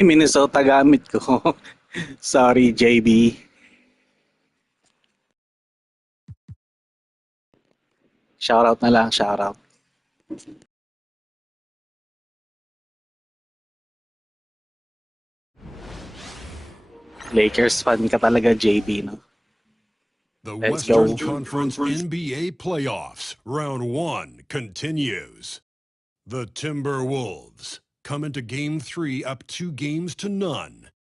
Minnesota gamit ko. Sorry, JB. Shoutout na lang, shoutout. Lakers fan ka talaga, JB, no? The Let's Western go. Conference NBA playoffs, round 1 continues. The Timberwolves come into Game 3 up 2-0.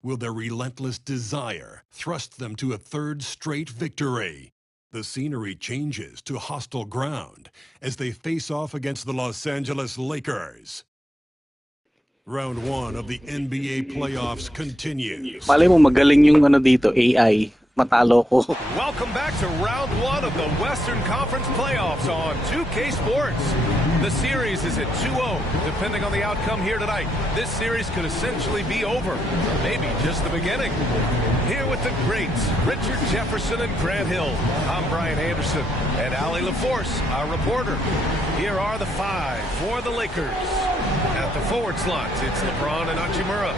Will their relentless desire thrust them to a third straight victory? The scenery changes to hostile ground as they face off against the Los Angeles Lakers. Round 1 of the NBA playoffs continues. Malay mo magaling yung dito, AI. Matalo ko. Welcome back to round 1 of the Western Conference playoffs on 2K Sports. The series is at 2-0. Depending on the outcome here tonight, this series could essentially be over. Maybe just the beginning. Here with the greats, Richard Jefferson and Grant Hill. I'm Brian Anderson and Ali LaForce, our reporter. Here are the 5 for the Lakers. At the forward slots, it's LeBron and Hachimura.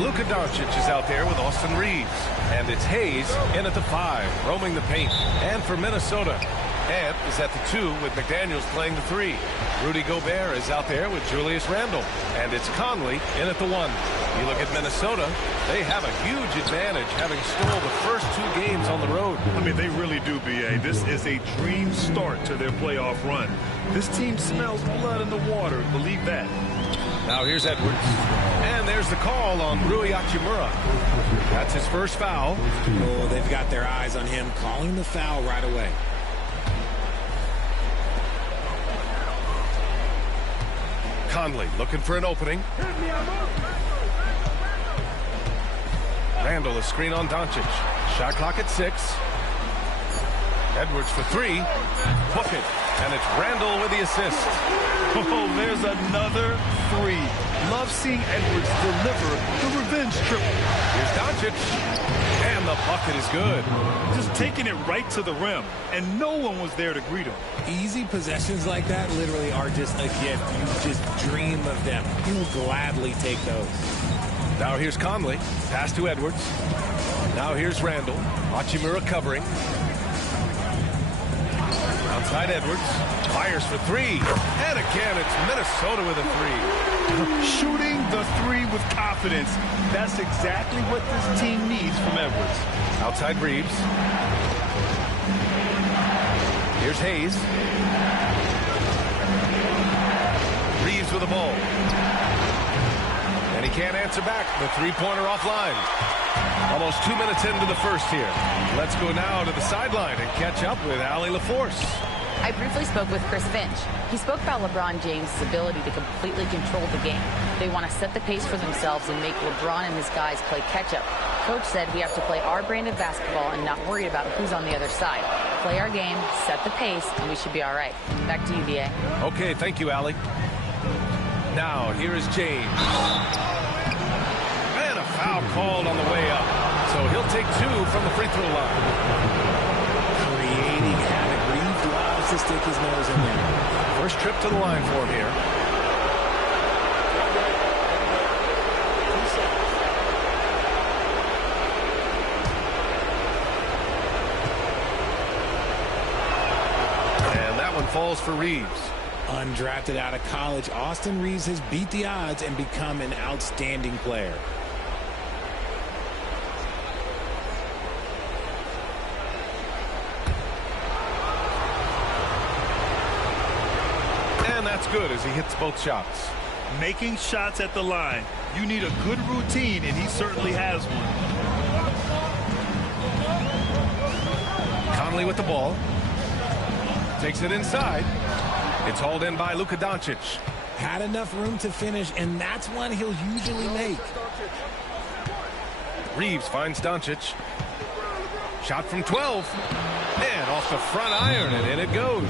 Luka Doncic is out there with Austin Reeves. And it's Hayes in at the 5, roaming the paint. And for Minnesota, Ant is at the 2 with McDaniels playing the 3. Rudy Gobert is out there with Julius Randle. And it's Conley in at the 1. You look at Minnesota, they have a huge advantage having stole the first 2 games on the road. I mean, they really do, B.A. This is a dream start to their playoff run. This team smells blood in the water, believe that. Now here's Edwards. And there's the call on Rui Hachimura. That's his first foul. Oh, they've got their eyes on him, calling the foul right away. Conley looking for an opening. Randle, a screen on Doncic. Shot clock at 6. Edwards for 3. Hook it. And it's Randle with the assist. Oh, there's another 3. Love seeing Edwards deliver the revenge triple. Here's Doncic. And the bucket is good. Just taking it right to the rim, and no one was there to greet him. Easy possessions like that literally are just a gift. You just dream of them. You'll gladly take those. Now here's Conley. Pass to Edwards. Now here's Randle. Hachimura covering. Outside Edwards. Fires for 3. And again, it's Minnesota with a 3. Shooting the 3 with confidence. That's exactly what this team needs from Edwards. Outside Reeves. Here's Hayes. Reeves with the ball. And he can't answer back. The three-pointer offline. Almost 2 minutes into the first here. Let's go now to the sideline and catch up with Ali LaForce. I briefly spoke with Chris Finch. He spoke about LeBron James' ability to completely control the game. They want to set the pace for themselves and make LeBron and his guys play catch-up. Coach said we have to play our brand of basketball and not worry about who's on the other side. Play our game, set the pace, and we should be all right. Back to you, B.A. Okay, thank you, Ali. Now, here is James. And a foul called on the way up. So he'll take 2 from the free throw line. Creating havoc. Reeves loves to stick his nose in there. First trip to the line for him here. And that one falls for Reeves. Undrafted out of college, Austin Reeves has beat the odds and become an outstanding player. And that's good as he hits both shots. Making shots at the line. You need a good routine, and he certainly has one. Conley with the ball. Takes it inside. It's hauled in by Luka Doncic. Had enough room to finish, and that's one he'll usually make. Reeves finds Doncic. Shot from 12. And off the front iron, and in it goes.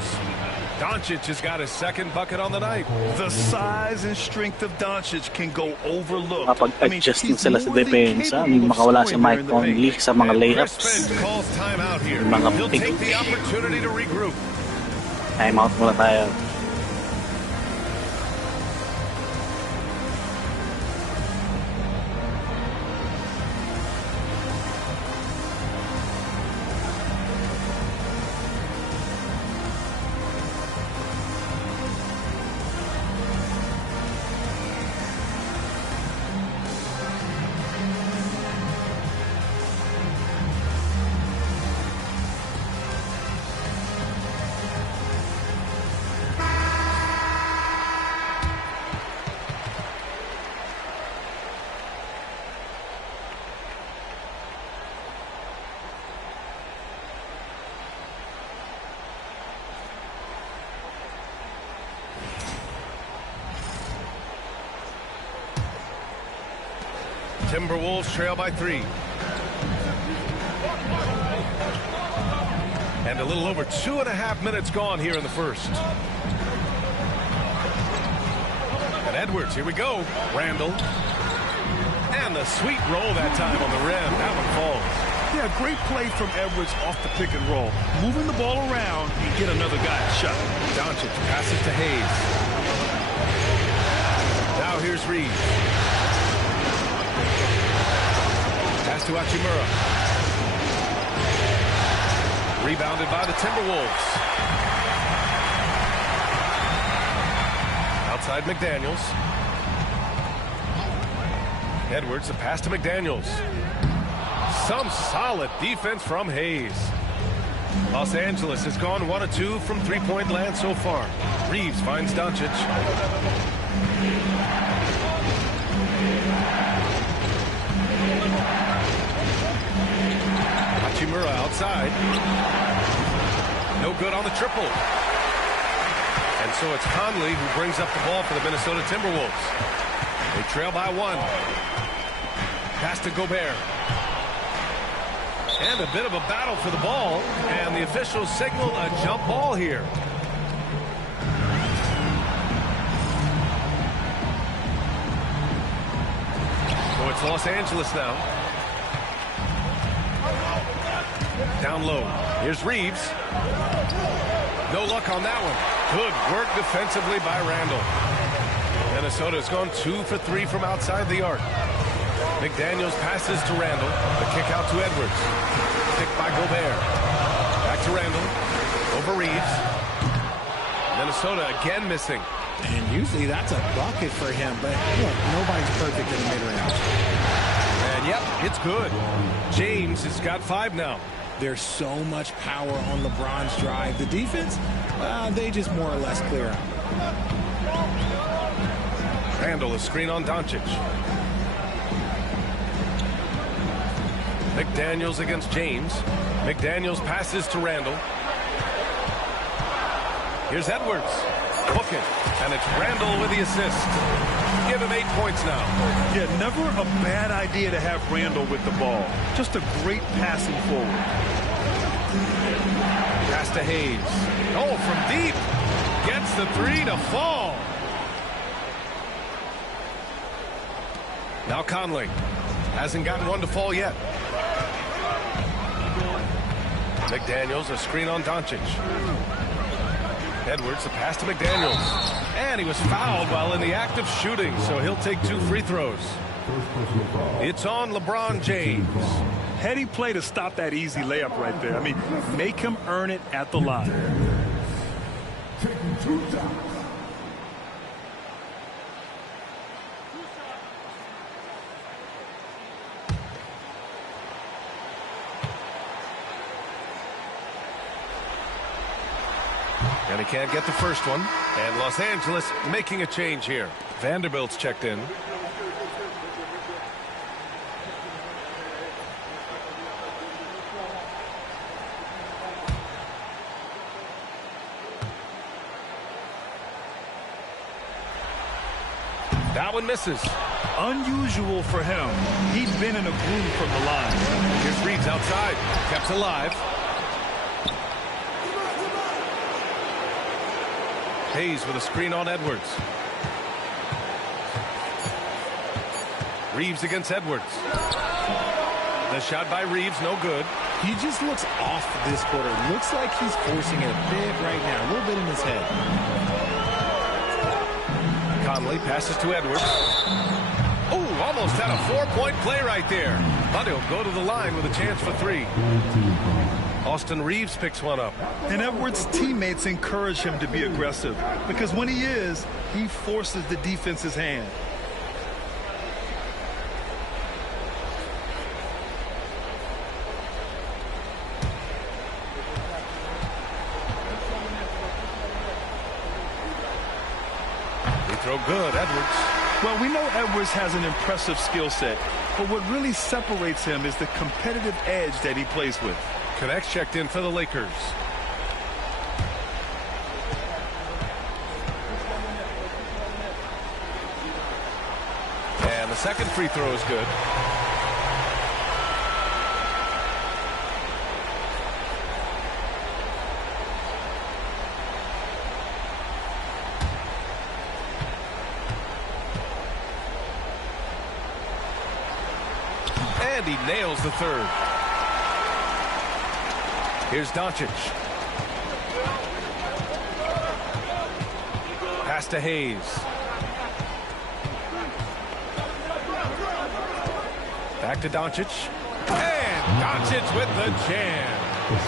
Doncic has got his second bucket on the night. The size and strength of Doncic can go overlooked. Mapag-adjust din sila sa depensa. Makawala si Mike Conley sa mga layups. Calls time out here. Yung mga He'll pick. take the opportunity to regroup. Time out muna tayo. Timberwolves trail by 3. And a little over 2.5 minutes gone here in the first. And Edwards, here we go. Randall. And the sweet roll that time on the rim. That one falls. Yeah, great play from Edwards off the pick and roll. Moving the ball around and get another guy a shot. Doncic passes to Hayes. Now here's Reeves. Pass to Hachimura. Rebounded by the Timberwolves. Outside McDaniels. Edwards, the pass to McDaniels. Some solid defense from Hayes. Los Angeles has gone 1 of 2 from three-point land so far. Reeves finds Doncic. Hachimura outside. No good on the triple. And so it's Conley who brings up the ball for the Minnesota Timberwolves. They trail by 1. Pass to Gobert. And a bit of a battle for the ball. And the officials signal a jump ball here. So it's Los Angeles now. Down low. Here's Reeves. No luck on that one. Good work defensively by Randall. Minnesota has gone 2 for 3 from outside the arc. McDaniels passes to Randall. The kick out to Edwards. Kick by Gobert. Back to Randall. Over Reeves. Minnesota again missing. And usually that's a bucket for him, but look, nobody's perfect in the mid-range. And yep, it's good. James has got 5 now. There's so much power on LeBron's drive. The defense, they just more or less clear out. Randall, a screen on Doncic. McDaniels against James. McDaniels passes to Randall. Here's Edwards. Book it. And it's Randall with the assist. Give him 8 points now. Yeah, never a bad idea to have Randall with the ball. Just a great passing forward. Pass to Hayes. Oh, from deep. Gets the 3 to fall. Now Conley. Hasn't gotten one to fall yet. McDaniels, a screen on Doncic. Edwards, the pass to McDaniels. And he was fouled while in the act of shooting, so he'll take 2 free throws. It's on LeBron James. Heady play to stop that easy layup right there. I mean, make him earn it at the line. And he can't get the first one. And Los Angeles making a change here. Vanderbilt's checked in. That one misses. Unusual for him. He'd been in a groove from the line. Here's Reeves outside. Kept alive. Hayes with a screen on Edwards. Reeves against Edwards. The shot by Reeves, no good. He just looks off this quarter. Looks like he's forcing it a bit right now. A little bit in his head. Conley passes to Edwards. Oh, almost had a 4-point play right there. But he'll go to the line with a chance for 3. Austin Reeves picks one up. And Edwards' teammates encourage him to be aggressive because when he is, he forces the defense's hand. They throw good, Edwards. Well, we know Edwards has an impressive skill set, but what really separates him is the competitive edge that he plays with. Connects checked in for the Lakers. And the second free throw is good. And he nails the third. Here's Doncic. Pass to Hayes. Back to Doncic. And Doncic with the jam.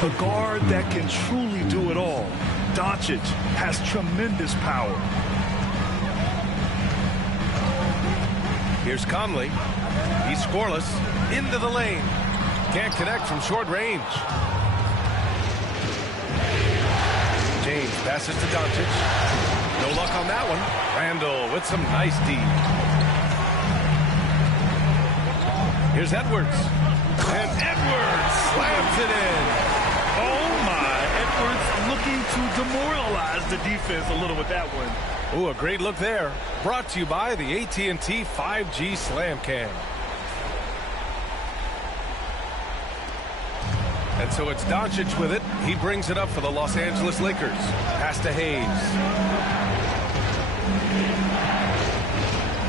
A guard that can truly do it all. Doncic has tremendous power. Here's Conley. He's scoreless. Into the lane. Can't connect from short range. James passes to Doncic. No luck on that one. Randall with some nice D. Here's Edwards. And Edwards slams it in. Oh, my. Edwards looking to demoralize the defense a little with that one. Ooh, a great look there. Brought to you by the AT&T 5G Slam Cam. And so it's Doncic with it. He brings it up for the Los Angeles Lakers. Pass to Hayes.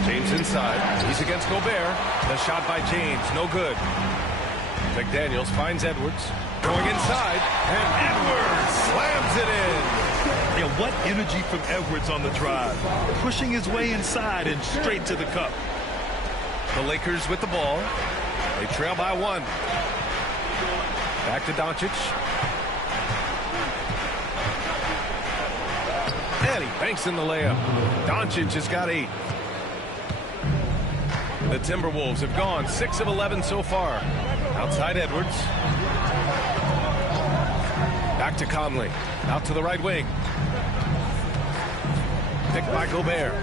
James inside. He's against Gobert. The shot by James. No good. McDaniels finds Edwards. Going inside. And Edwards slams it in. Yeah, what energy from Edwards on the drive. Pushing his way inside and straight to the cup. The Lakers with the ball. They trail by one. Back to Doncic. And he banks in the layup. Doncic has got 8. The Timberwolves have gone 6 of 11 so far. Outside Edwards. Back to Conley. Out to the right wing. Picked by Gobert.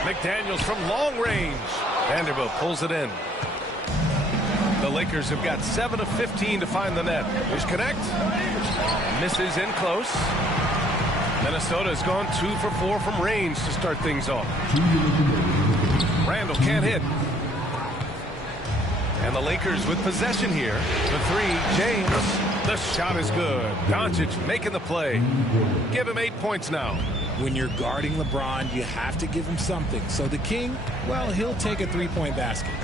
McDaniels from long range. Vanderbilt pulls it in. The Lakers have got 7 of 15 to find the net. Here's Connect. Misses in close. Minnesota has gone 2 for 4 from range to start things off. Randall can't hit. And the Lakers with possession here. The three, James. The shot is good. Doncic making the play. Give him 8 points now. When you're guarding LeBron, you have to give him something. So the King, well, he'll take a three-point basket.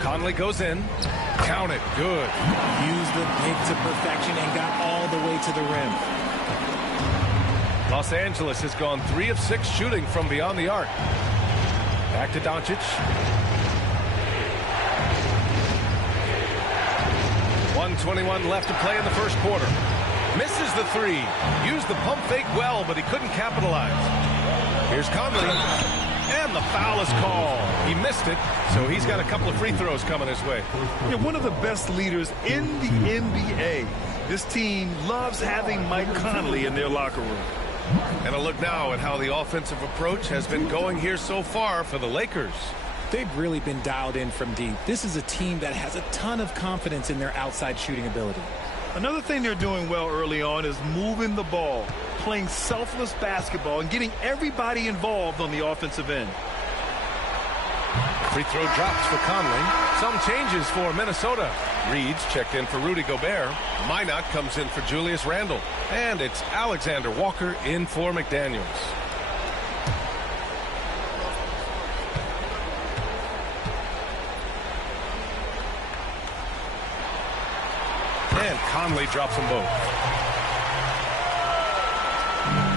Conley goes in. Count it. Good. Used the pick to perfection and got all the way to the rim. Los Angeles has gone 3 of 6 shooting from beyond the arc. Back to Doncic. 1:21 left to play in the first quarter. Misses the 3. Used the pump fake well, but he couldn't capitalize. Here's Conley. And the foul is called. He missed it, so he's got a couple of free throws coming his way. Yeah, one of the best leaders in the NBA. This team loves having Mike Conley in their locker room. And a look now at how the offensive approach has been going here so far for the Lakers. They've really been dialed in from deep. This is a team that has a ton of confidence in their outside shooting ability. Another thing they're doing well early on is moving the ball, playing selfless basketball, and getting everybody involved on the offensive end. Free throw drops for Conley. Some changes for Minnesota. Reed's checked in for Rudy Gobert. Minot comes in for Julius Randle. And it's Alexander Walker in for McDaniels. And Conley drops them both.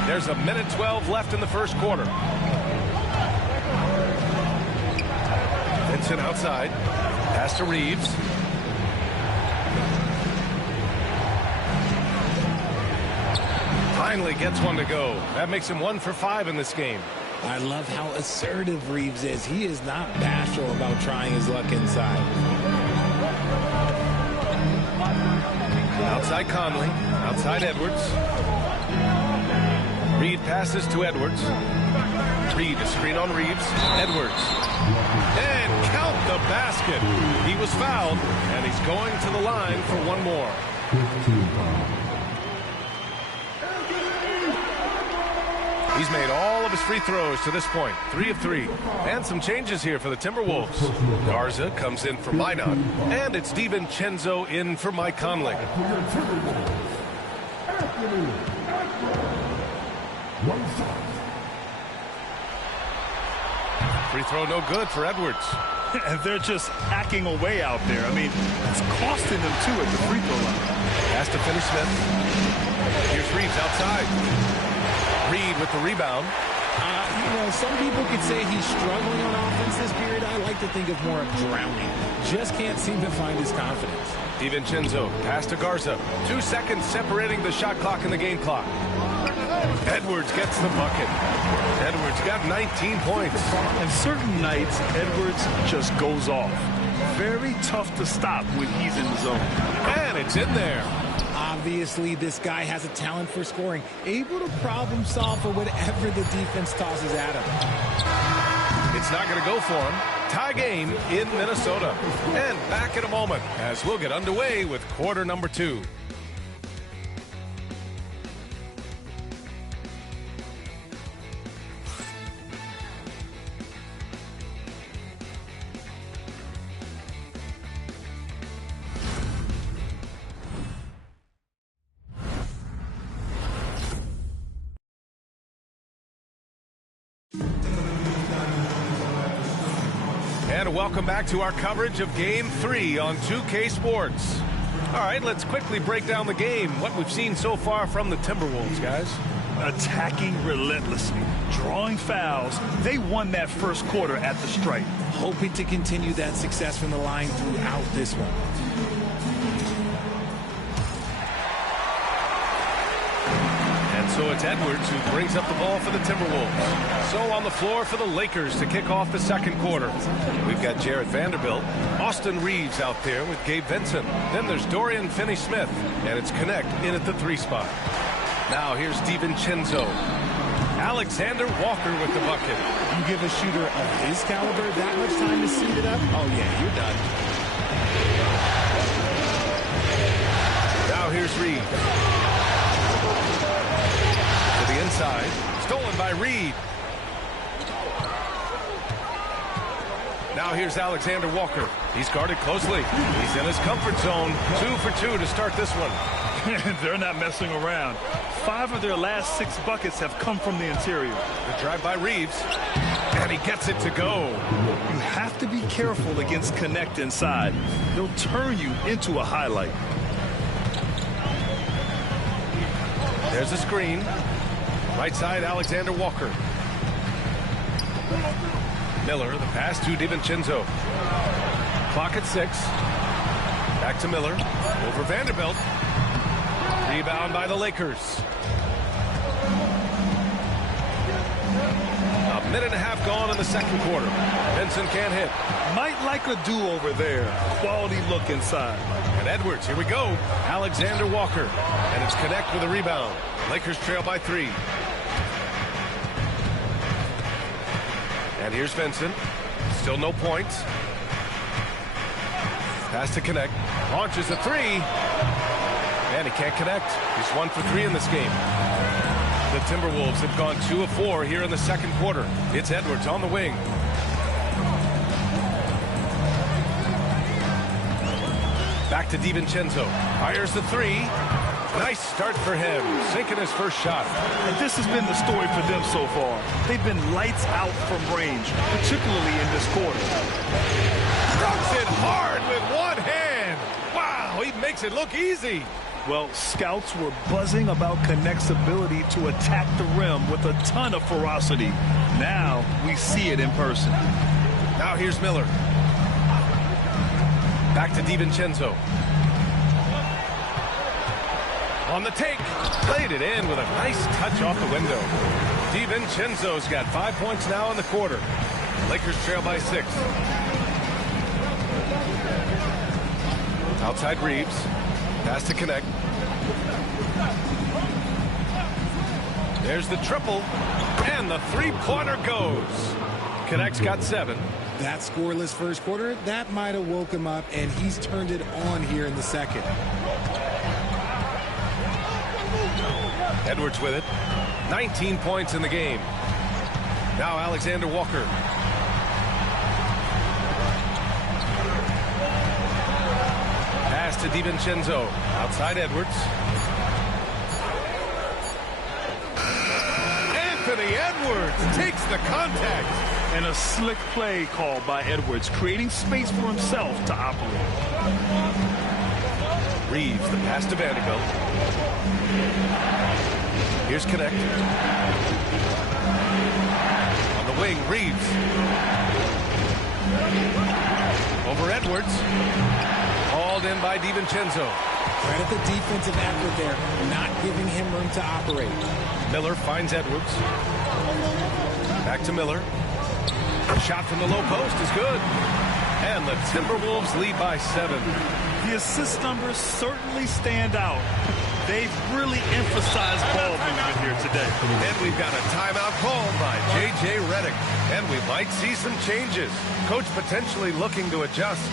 There's a minute 12 left in the first quarter. Vincent outside. Pass to Reeves. Finally gets one to go. That makes him 1 for 5 in this game. I love how assertive Reeves is. He is not bashful about trying his luck inside. Outside Conley. Outside Edwards. Reed passes to Edwards. Reed, a screen on Reeves. Edwards. And count the basket. He was fouled, and he's going to the line for one more. He's made all of his free throws to this point, 3 of 3. And some changes here for the Timberwolves. Garza comes in for Minot, and it's DiVincenzo in for Mike Conley. Free throw no good for Edwards. And they're just hacking away out there. I mean, it's costing them too at the free throw line. Has to finish Smith. Here's Reeves outside. Reed with the rebound. You know, some people could say he's struggling on offense this period. I like to think of more of drowning. Just can't seem to find his confidence. DiVincenzo pass to Garza. 2 seconds separating the shot clock and the game clock. Edwards gets the bucket. Edwards got 19 points. And certain nights, Edwards just goes off. Very tough to stop when he's in the zone. And it's in there. Obviously, this guy has a talent for scoring, able to problem solve for whatever the defense tosses at him. It's not going to go for him. Tie game in Minnesota. And back in a moment as we'll get underway with quarter number 2. And welcome back to our coverage of Game 3 on 2K Sports. All right, let's quickly break down the game, what we've seen so far from the Timberwolves, guys. Attacking relentlessly, drawing fouls. They won that first quarter at the stripe. Hoping to continue that success from the line throughout this one. So it's Edwards who brings up the ball for the Timberwolves. So on the floor for the Lakers to kick off the second quarter. We've got Jarred Vanderbilt, Austin Reeves out there with Gabe Vincent. Then there's Dorian Finney-Smith, and it's Connect in at the 3 spot. Now here's DiVincenzo. Alexander Walker with the bucket. You give a shooter of his caliber that much time to suit it up? Oh yeah, you're done. Now here's Reeves. Inside, stolen by Reed. Now here's Alexander Walker. He's guarded closely. He's in his comfort zone. 2 for 2 to start this one. They're not messing around. 5 of their last 6 buckets have come from the interior. The drive by Reeves, and he gets it to go. You have to be careful against Connect inside. They'll turn you into a highlight. There's a screen. Right side, Alexander Walker. Miller, the pass to DiVincenzo. Clock at 6. Back to Miller. Over Vanderbilt. Rebound by the Lakers. A minute and a half gone in the second quarter. Vincent can't hit. Might like a do-over there. Quality look inside. And Edwards, here we go. Alexander Walker. And it's Connect with a rebound. Lakers trail by 3. And here's Vincent. Still no points. Pass to Connect. Launches a 3. And he can't connect. He's 1 for 3 in this game. The Timberwolves have gone 2 of 4 here in the second quarter. It's Edwards on the wing. Back to DiVincenzo. Fires the 3. Nice start for him, sinking his first shot. And this has been the story for them so far. They've been lights out from range, particularly in this quarter. Drops it hard with one hand. Wow, he makes it look easy. Well, scouts were buzzing about Connect's ability to attack the rim with a ton of ferocity. Now we see it in person. Now here's Miller. Back to DiVincenzo. On the take, played it in with a nice touch off the window. DiVincenzo's got 5 points now in the quarter. Lakers trail by 6. Outside Reeves. Pass to Connect. There's the triple. And the 3-pointer goes. Connect's got 7. That scoreless first quarter, that might have woke him up, and he's turned it on here in the second. Edwards with it. 19 points in the game. Now Alexander Walker. Pass to DiVincenzo. Outside Edwards. Anthony Edwards takes the contact. And a slick play called by Edwards, creating space for himself to operate. Reeves, the pass to Vanderbilt. Here's Connect. On the wing, Reeves. Over Edwards. Hauled in by DiVincenzo. Credit the defensive effort there, not giving him room to operate. Miller finds Edwards. Back to Miller. The shot from the low post is good. And the Timberwolves lead by 7. The assist numbers certainly stand out. They've really emphasized ball movement here today. And we've got a timeout called by J.J. Redick. And we might see some changes. Coach potentially looking to adjust.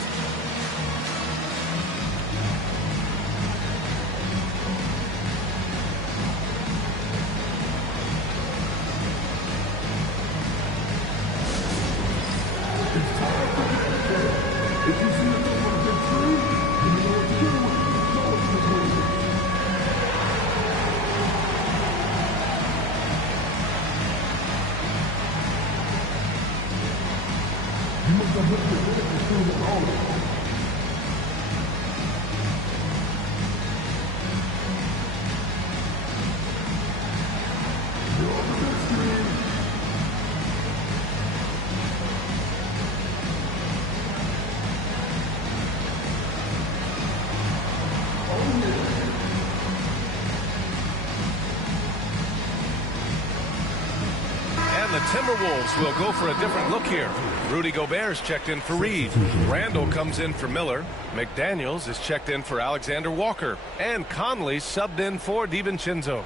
The Timberwolves will go for a different look here. Rudy Gobert's checked in for Reed. Randall comes in for Miller. McDaniels is checked in for Alexander Walker. And Conley subbed in for DiVincenzo.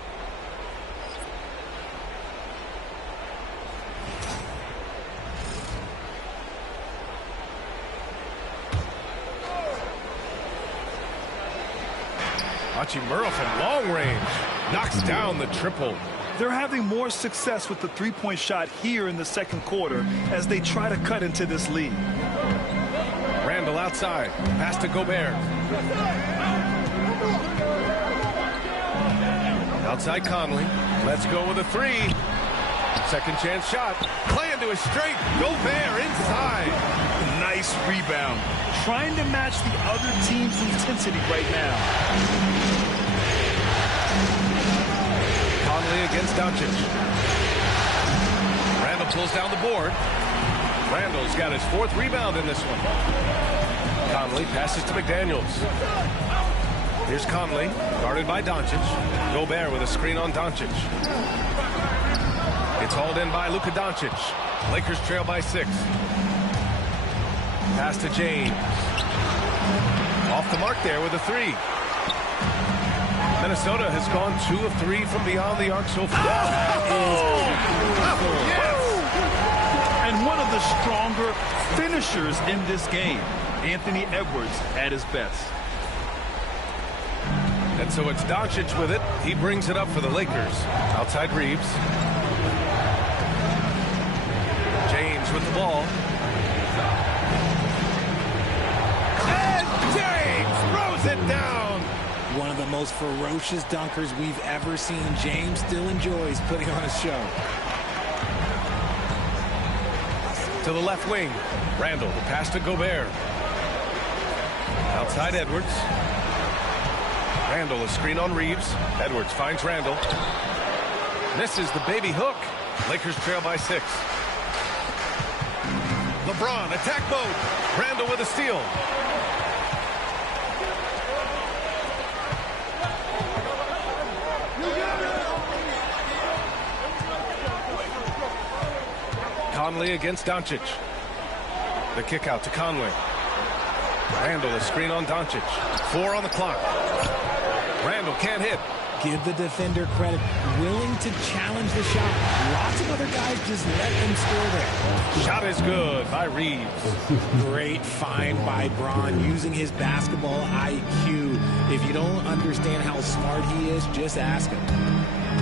Hachimura from long range knocks down the triple. They're having more success with the three-point shot here in the second quarter as they try to cut into this lead. Randall outside. Pass to Gobert. Outside Conley. Let's go with a three. Second chance shot. Play into a straight. Gobert inside. Nice rebound. Trying to match the other team's intensity right now. Conley against Doncic. Randall pulls down the board. Randall's got his 4th rebound in this one. Conley passes to McDaniels. Here's Conley, guarded by Doncic. Gobert with a screen on Doncic. It's hauled in by Luka Doncic. Lakers trail by 6. Pass to James. Off the mark there with a 3. Minnesota has gone 2 of 3 from beyond the arc so far. Yes! And one of the stronger finishers in this game, Anthony Edwards at his best. And so it's Doncic with it. He brings it up for the Lakers. Outside Reeves. James with the ball. And James throws it down. One of the most ferocious dunkers we've ever seen. James still enjoys putting on a show. To the left wing. Randall, the pass to Gobert. Outside Edwards. Randall, a screen on Reeves. Edwards finds Randall. Misses the baby hook. Lakers trail by 6. LeBron, attack mode. Randall with a steal. Conley against Doncic. The kick out to Conley. Randall, a screen on Doncic. 4 on the clock. Randall can't hit. Give the defender credit. Willing to challenge the shot. Lots of other guys just let them score there. Shot is good by Reeves. Great find by Braun using his basketball IQ. If you don't understand how smart he is, just ask him.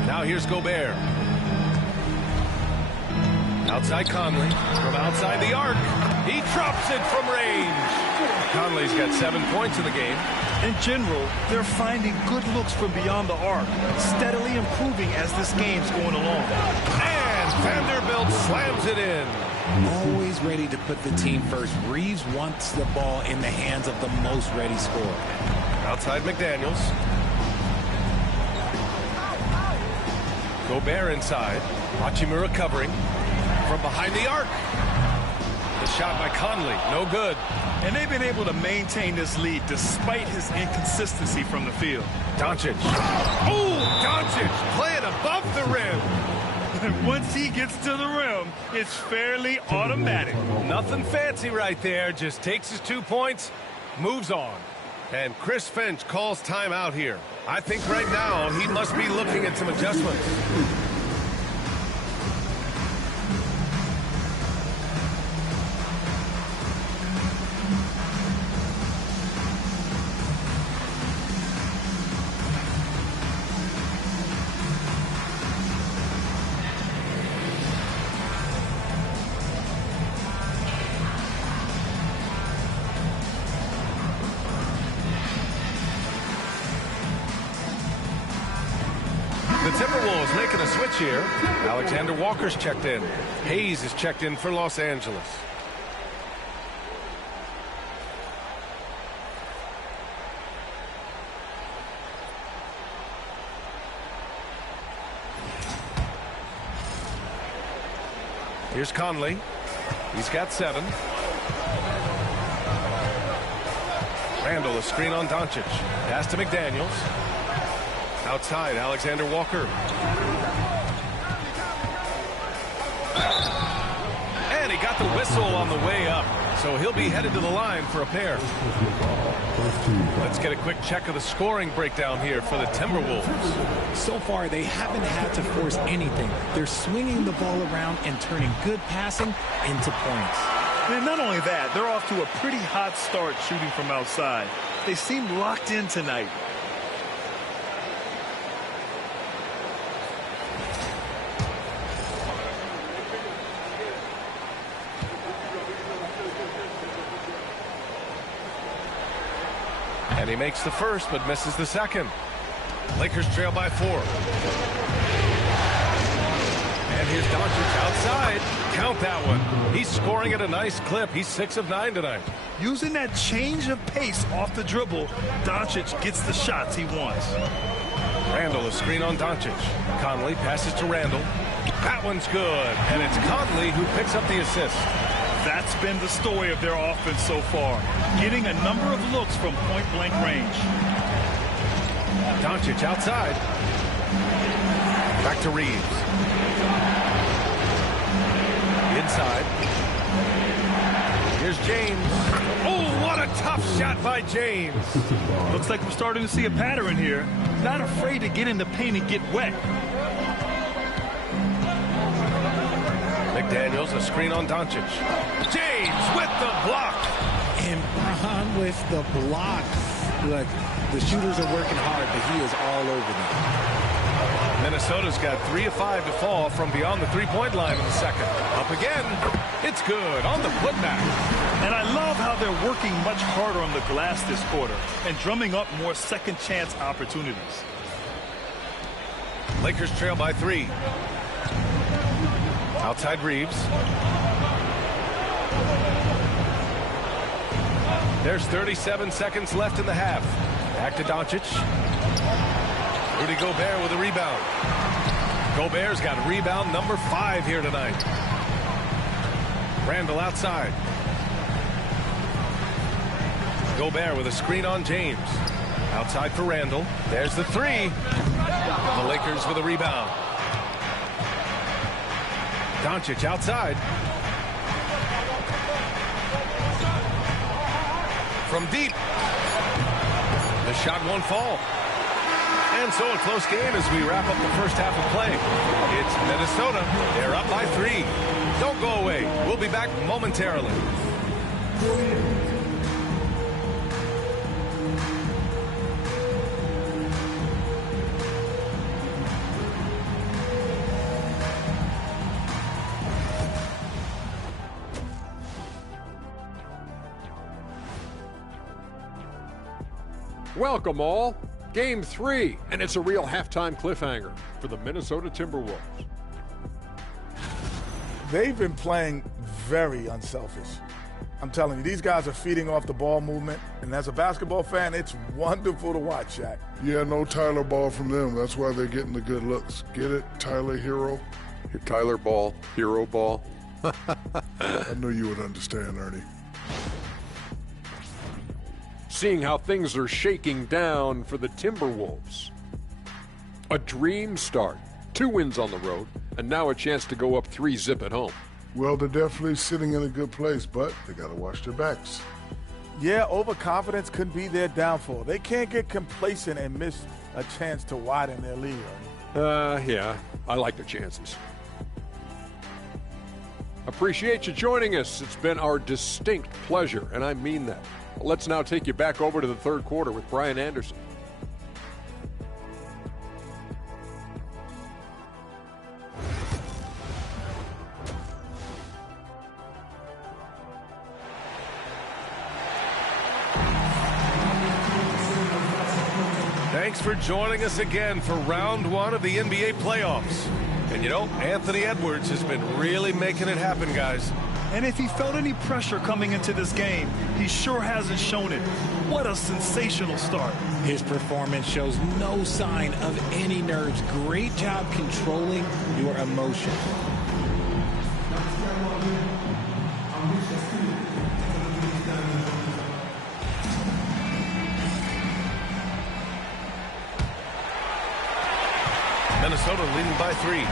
Now here's Gobert. Outside Conley. From outside the arc. He drops it from range. Conley's got 7 points in the game. In general, they're finding good looks from beyond the arc, steadily improving as this game's going along. And Vanderbilt slams it in. Always ready to put the team first. Reeves wants the ball in the hands of the most ready scorer. Outside McDaniels. Gobert inside. Hachimura covering. From behind the arc. The shot by Conley. No good. And they've been able to maintain this lead despite his inconsistency from the field. Doncic. Oh, Doncic playing above the rim. Once he gets to the rim, it's fairly automatic. Nothing fancy right there. Just takes his 2 points, moves on. And Chris Finch calls timeout here. I think right now he must be looking at some adjustments. The Timberwolves making a switch here. Alexander Walker's checked in. Hayes is checked in for Los Angeles. Here's Conley. He's got 7. Randall, a screen on Doncic. Pass to McDaniels. Outside, Alexander Walker. And he got the whistle on the way up. So he'll be headed to the line for a pair. Let's get a quick check of the scoring breakdown here for the Timberwolves. So far, they haven't had to force anything. They're swinging the ball around and turning good passing into points. And not only that, they're off to a pretty hot start shooting from outside. They seem locked in tonight. And he makes the first, but misses the second. Lakers trail by 4. And here's Doncic outside. Count that one. He's scoring at a nice clip. He's 6 of 9 tonight. Using that change of pace off the dribble, Doncic gets the shots he wants. Randall, a screen on Doncic. Conley passes to Randall. That one's good. And it's Conley who picks up the assist. That's been the story of their offense so far, getting a number of looks from point-blank range. Doncic outside. Back to Reeves. Inside. Here's James. Oh, what a tough shot by James. Looks like we're starting to see a pattern here. Not afraid to get in the paint and get wet. McDaniels, a screen on Doncic. James with the block. And Braun with the block. Look, the shooters are working hard, but he is all over them. Minnesota's got 3 of 5 to fall from beyond the three-point line in the second. Up again. It's good on the putback. And I love how they're working much harder on the glass this quarter and drumming up more second chance opportunities. Lakers trail by 3. Outside Reeves. There's 37 seconds left in the half. Back to Doncic. Rudy Gobert with a rebound. Gobert's got rebound number 5 here tonight. Randall outside. Gobert with a screen on James. Outside for Randall. There's the 3. The Lakers with a rebound. Doncic outside. From deep. The shot won't fall. And so a close game as we wrap up the first half of play. It's Minnesota. They're up by 3. Don't go away. We'll be back momentarily. Welcome all. Game 3, and it's a real halftime cliffhanger for the Minnesota Timberwolves. They've been playing very unselfish. I'm telling you, these guys are feeding off the ball movement, and as a basketball fan, it's wonderful to watch, Shaq. Yeah, no Tyler ball from them. That's why they're getting the good looks. Get it, Tyler Hero? Tyler ball, hero ball. I knew you would understand, Ernie. Seeing how things are shaking down for the Timberwolves. A dream start. 2 wins on the road, and now a chance to go up 3-zip at home. Well, they're definitely sitting in a good place, but they got to watch their backs. Yeah, overconfidence could be their downfall. They can't get complacent and miss a chance to widen their lead, Ernie. Yeah, I like the chances. Appreciate you joining us. It's been our distinct pleasure, and I mean that. Let's now take you back over to the third quarter with Brian Anderson. Thanks for joining us again for round 1 of the NBA playoffs. And you know, Anthony Edwards has been really making it happen, guys. And if he felt any pressure coming into this game, he sure hasn't shown it. What a sensational start. His performance shows no sign of any nerves. Great job controlling your emotion. Minnesota leading by 3.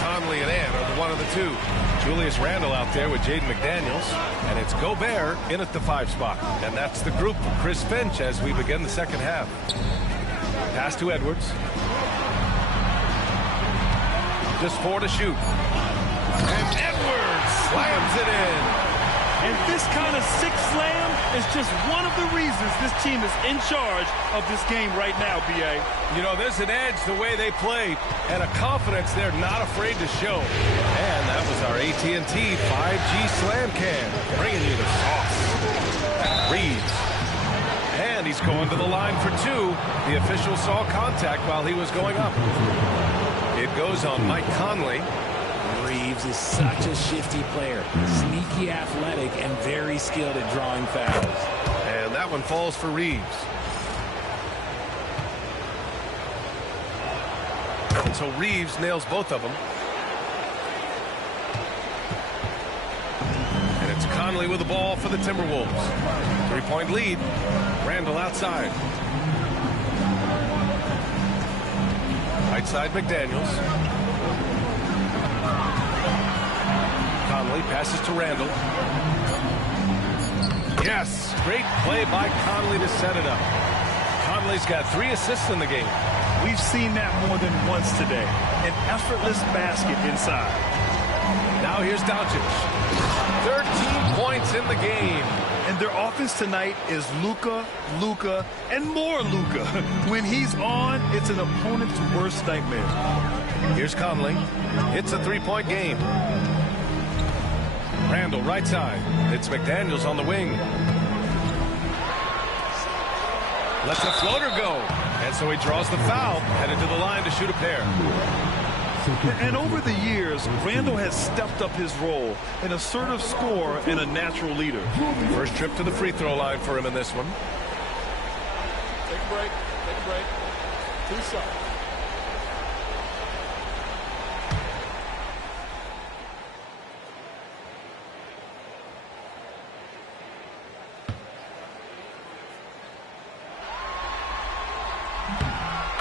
Conley and Ann are the 1 of the 2. Julius Randle out there with Jaden McDaniels. And it's Gobert in at the 5 spot. And that's the group for Chris Finch as we begin the second half. Pass to Edwards. Just 4 to shoot. And Edwards slams it in. And this kind of sick slam is just one of the reasons this team is in charge of this game right now, B.A. You know, there's an edge the way they play and a confidence they're not afraid to show. And that was our AT&T 5G Slam Cam, bringing you the sauce. Reeves. And he's going to the line for 2. The official saw contact while he was going up. It goes on Mike Conley. Reeves is such a shifty player. Sneaky athletic and very skilled at drawing fouls. And that one falls for Reeves. And so Reeves nails both of them. And it's Conley with the ball for the Timberwolves. 3-point lead. Randle outside. Right side McDaniels. Conley passes to Randle. Yes, great play by Conley to set it up. Conley's got 3 assists in the game. We've seen that more than once today. An effortless basket inside. Now here's Doncic. 13 points in the game. And their offense tonight is Luka, and more Luka. When he's on, it's an opponent's worst nightmare. Here's Conley. It's a 3-point game. Randle right side. It's McDaniels on the wing. Lets the floater go. And so he draws the foul, headed to the line to shoot a pair. And over the years, Randle has stepped up his role, an assertive scorer and a natural leader. First trip to the free throw line for him in this one. Take a break. Take a break. 2 shots.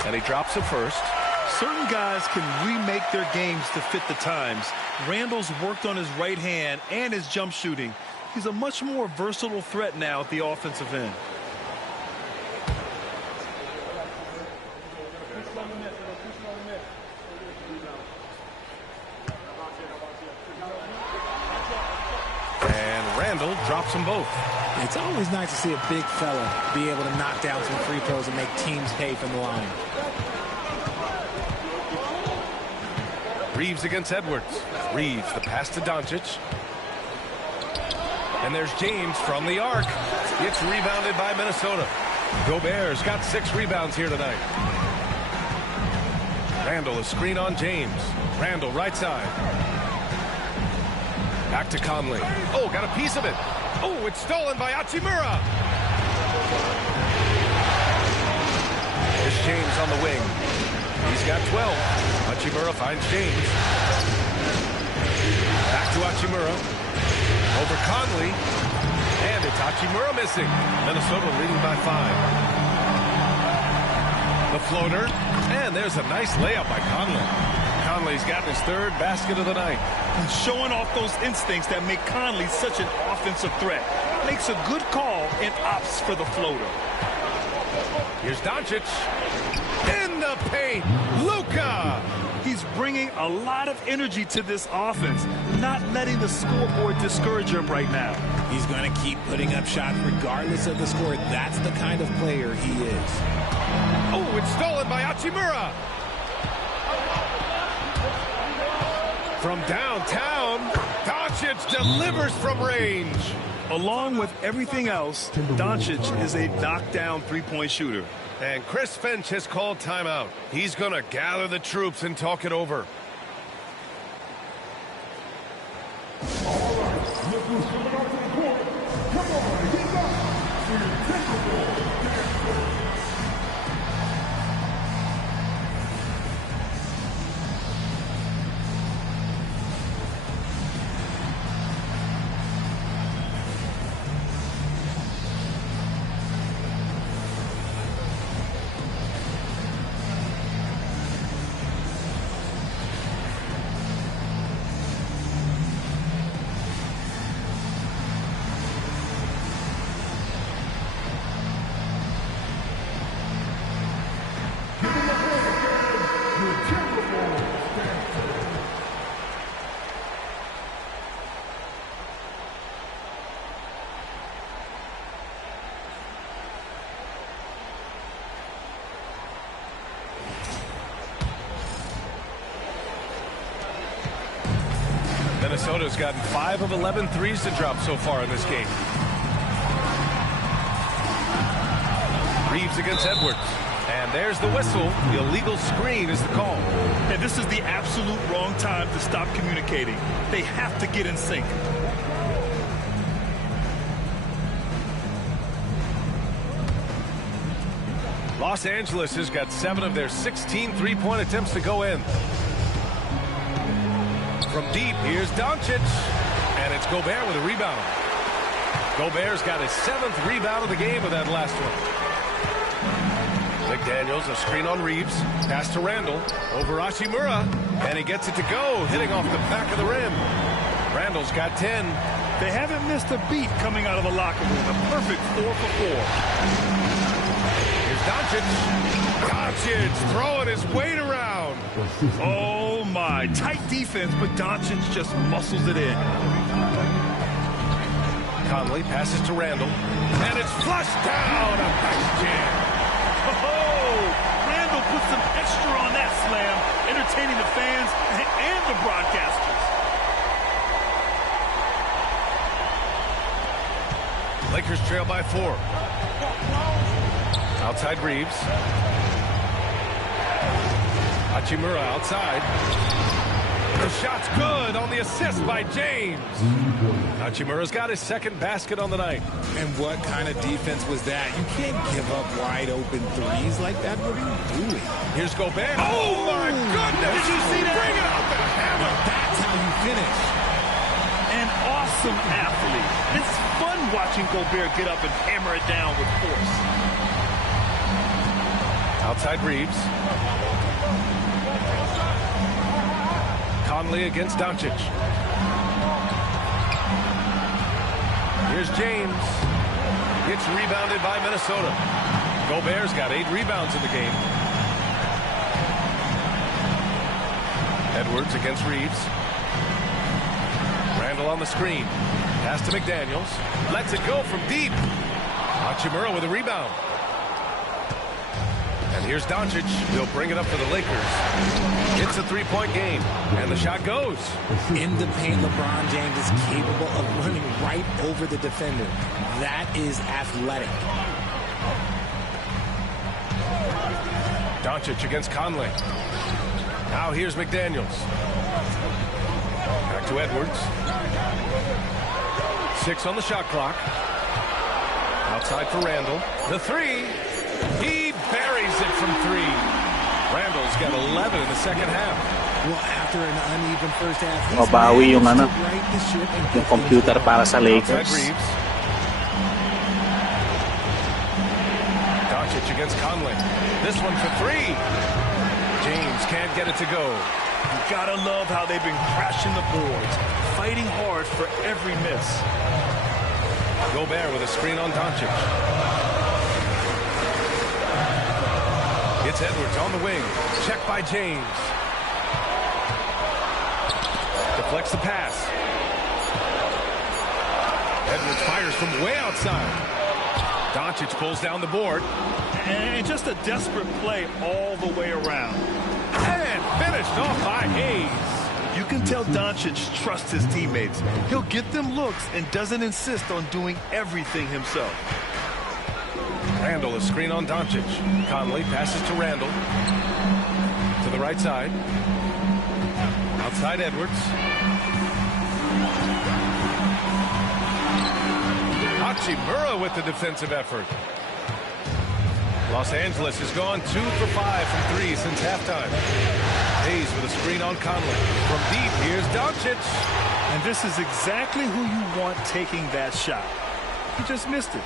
And he drops it first. Certain guys can remake their games to fit the times. Randle's worked on his right hand and his jump shooting. He's a much more versatile threat now at the offensive end. And Randle drops them both. It's always nice to see a big fella be able to knock down some free throws and make teams pay from the line. Reeves against Edwards. Reeves, the pass to Doncic. And there's James from the arc. It's rebounded by Minnesota. Gobert's got 6 rebounds here tonight. Randall, a screen on James. Randall, right side. Back to Conley. Oh, got a piece of it. Oh, it's stolen by Hachimura. Here's James on the wing. He's got 12. Hachimura finds James. Back to Hachimura. Over Conley. And it's Hachimura missing. Minnesota leading by 5. The floater. And there's a nice layup by Conley. Conley's gotten his 3rd basket of the night. And showing off those instincts that make Conley such an offensive threat. Makes a good call and opts for the floater. Here's Doncic. In the paint. Luka. He's bringing a lot of energy to this offense, not letting the scoreboard discourage him right now. He's going to keep putting up shots regardless of the score. That's the kind of player he is. Oh, it's stolen by Hachimura. From downtown, Doncic delivers from range. Along with everything else, Doncic is a knockdown three-point shooter. And Chris Finch has called timeout. He's going to gather the troops and talk it over. Minnesota's gotten 5 of 11 threes to drop so far in this game. Reeves against Edwards. And there's the whistle. The illegal screen is the call. And this is the absolute wrong time to stop communicating. They have to get in sync. Los Angeles has got 7 of their 16 three-point attempts to go in. From deep, here's Doncic. And it's Gobert with a rebound. Gobert's got his 7th rebound of the game with that last one. McDaniels, a screen on Reeves. Pass to Randall. Over Hachimura. And he gets it to go, hitting off the back of the rim. Randall's got 10. They haven't missed a beat coming out of the locker room. A perfect 4 for 4. Here's Doncic. Doncic throwing his weight around. Oh, my. Tight defense, but Doncic just muscles it in. Conley passes to Randall. And it's flushed down. A nice jam. Oh, Randall put some extra on that slam, entertaining the fans and the broadcasters. Lakers trail by 4. Outside Reeves. Hachimura outside. The shot's good on the assist by James. Hachimura's got his 2nd basket on the night. And what kind of defense was that? You can't give up wide open threes like that. What are you doing? Here's Gobert. Oh, my goodness. Did you see that? Bring it out the hammer. That's how you finish. An awesome athlete. It's fun watching Gobert get up and hammer it down with force. Outside Reeves. Conley against Doncic. Here's James. Gets rebounded by Minnesota. Gobert's got 8 rebounds in the game. Edwards against Reeves. Randall on the screen. Pass to McDaniels. Lets it go from deep. Hachimura with a rebound. And here's Doncic. He'll bring it up for the Lakers. It's a 3-point game. And the shot goes. In the paint, LeBron James is capable of running right over the defender. That is athletic. Doncic against Conley. Now here's McDaniels. Back to Edwards. 6 on the shot clock. Outside for Randall. The three. He buries it from 3. Randall's got 11 in the second half. Well, after an uneven first half, Mabawi yung yung computer para sa Outside Lakers. Reeves. Doncic against Conley. This one for 3. James can't get it to go. You gotta love how they've been crashing the boards, fighting hard for every miss. Gobert with a screen on Doncic. It's Edwards on the wing. Checked by James. Deflects the pass. Edwards fires from way outside. Doncic pulls down the board. And just a desperate play all the way around. And finished off by Hayes. You can tell Doncic trusts his teammates. He'll get them looks and doesn't insist on doing everything himself. Randall a screen on Doncic. Conley passes to Randall. To the right side. Outside Edwards. Hachimura with the defensive effort. Los Angeles has gone 2 for 5 from 3 since halftime. Hayes with a screen on Conley. From deep, here's Doncic. And this is exactly who you want taking that shot. He just missed it.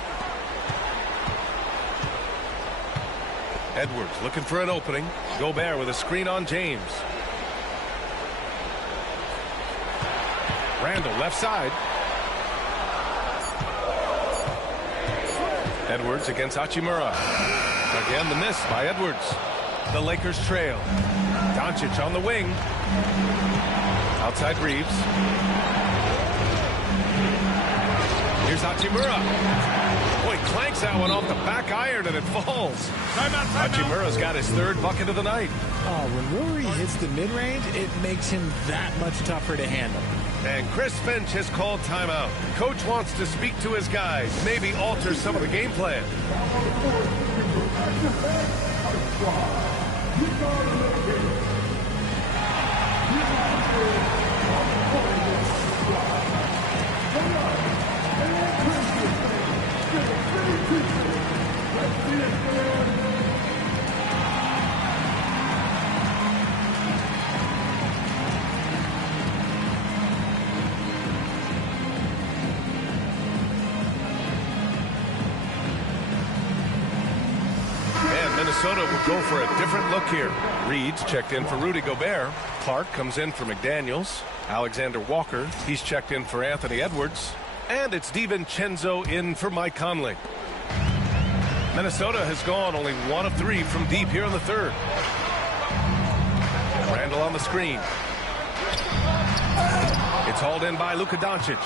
Edwards looking for an opening. Gobert with a screen on James. Randall left side. Edwards against Hachimura. Again, the miss by Edwards. The Lakers trail. Doncic on the wing. Outside Reeves. Here's Hachimura. Boy, clanks that one off the back iron and it falls. Hachimura's got his 3rd bucket of the night. Oh, when Rory hits the mid-range, it makes him that much tougher to handle. And Chris Finch has called timeout. Coach wants to speak to his guys, maybe alter some of the game plan. Minnesota will go for a different look here. Reed's checked in for Rudy Gobert. Clark comes in for McDaniels. Alexander Walker, he's checked in for Anthony Edwards. And it's DiVincenzo in for Mike Conley. Minnesota has gone only 1 of 3 from deep here in the 3rd. Randall on the screen. It's hauled in by Luka Doncic.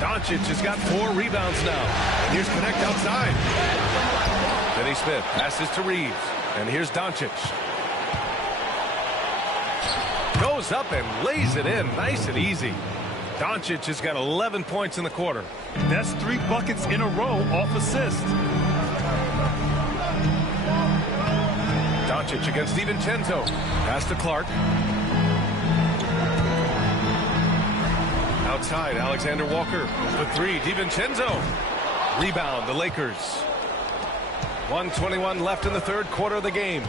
Doncic has got 4 rebounds now. And here's Connect outside. Finney Smith passes to Reeves. And here's Doncic. Goes up and lays it in nice and easy. Doncic has got 11 points in the quarter. That's 3 buckets in a row off assist. Doncic against DiVincenzo. Pass to Clark. Outside, Alexander Walker. For 3, DiVincenzo. Rebound, the Lakers. 1:21 left in the 3rd quarter of the game.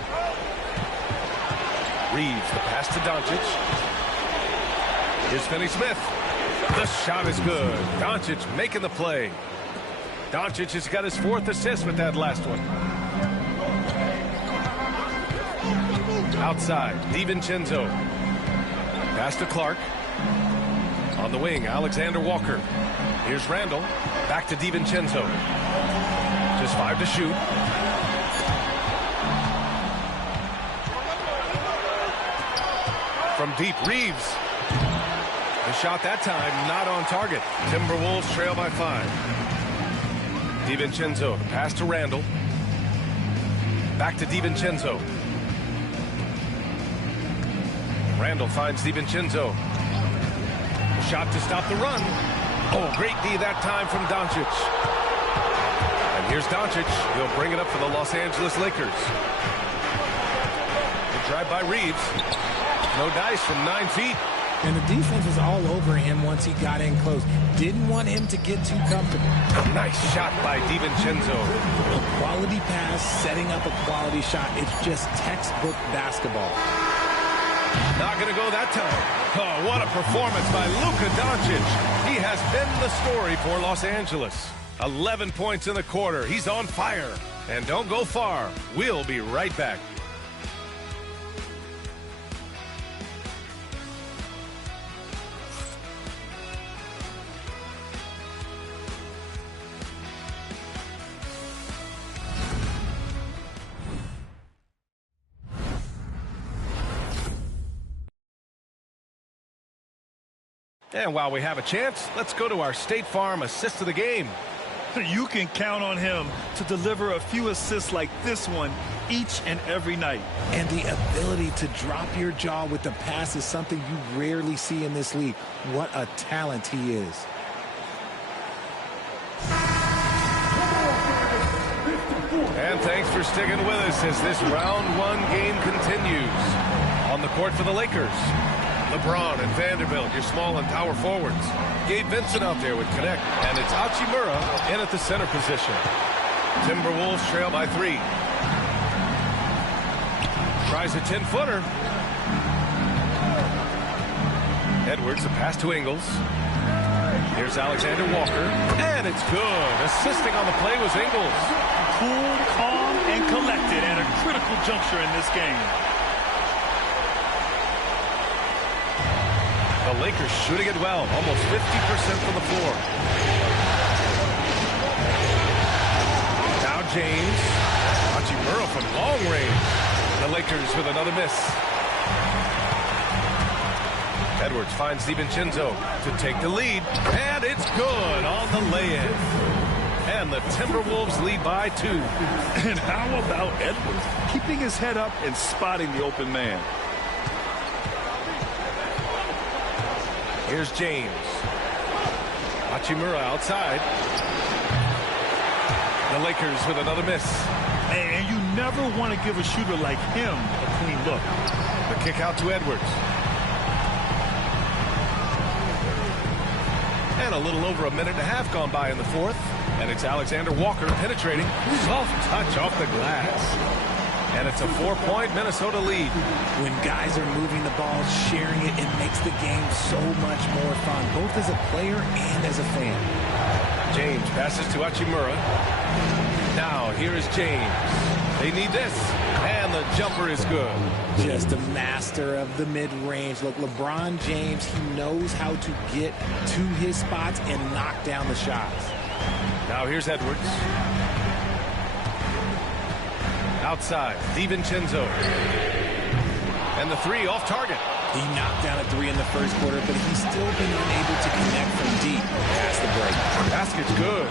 Reeves, the pass to Doncic. Here's Finney Smith. The shot is good. Doncic making the play. Doncic has got his 4th assist with that last one. Outside, DiVincenzo. Pass to Clark. On the wing, Alexander Walker. Here's Randall. Back to DiVincenzo. Just 5 to shoot. From deep, Reeves. The shot that time not on target. Timberwolves trail by 5. DiVincenzo, pass to Randall. Back to DiVincenzo. Randall finds DiVincenzo. Shot to stop the run. Oh, great D that time from Doncic. And here's Doncic. He'll bring it up for the Los Angeles Lakers. drive by Reeves. No dice from 9 feet. And the defense was all over him once he got in close. Didn't want him to get too comfortable. Nice shot by DiVincenzo. A quality pass, setting up a quality shot. It's just textbook basketball. Not going to go that time. Oh, what a performance by Luka Doncic. He has been the story for Los Angeles. 11 points in the quarter. He's on fire. And don't go far. We'll be right back. And while we have a chance, let's go to our State Farm assist of the game. You can count on him to deliver a few assists like this one each and every night. And the ability to drop your jaw with the pass is something you rarely see in this league. What a talent he is. And thanks for sticking with us as this round one game continues. On the court for the Lakers, LeBron and Vanderbilt, your small and power forwards. Gabe Vincent out there with connect, and it's Hachimura in at the center position. Timberwolves trail by 3. Tries a 10-footer. Edwards, a pass to Ingles. Here's Alexander Walker, and it's good. Assisting on the play was Ingles. Cool, calm, and collected at a critical juncture in this game. The Lakers shooting it well, almost 50% from the floor. Now James. Hachimura from long range. The Lakers with another miss. Edwards finds DiVincenzo to take the lead. And it's good on the lay-in. And the Timberwolves lead by 2. And how about Edwards keeping his head up and spotting the open man? Here's James. Hachimura outside. The Lakers with another miss. And you never want to give a shooter like him a clean look. The kick out to Edwards. And a little over a minute and a half gone by in the fourth. And it's Alexander Walker penetrating. Soft touch off the glass. And it's a 4-point Minnesota lead. When guys are moving the ball, sharing it, it makes the game so much more fun, both as a player and as a fan. James passes to Hachimura. Now, here is James. They need this. And the jumper is good. Just a master of the mid-range. Look, LeBron James, he knows how to get to his spots and knock down the shots. Now, here's Edwards. Outside, DiVincenzo. And the 3 off target. He knocked down a 3 in the first quarter, but he's still been unable to connect from deep past the break. Basket's good.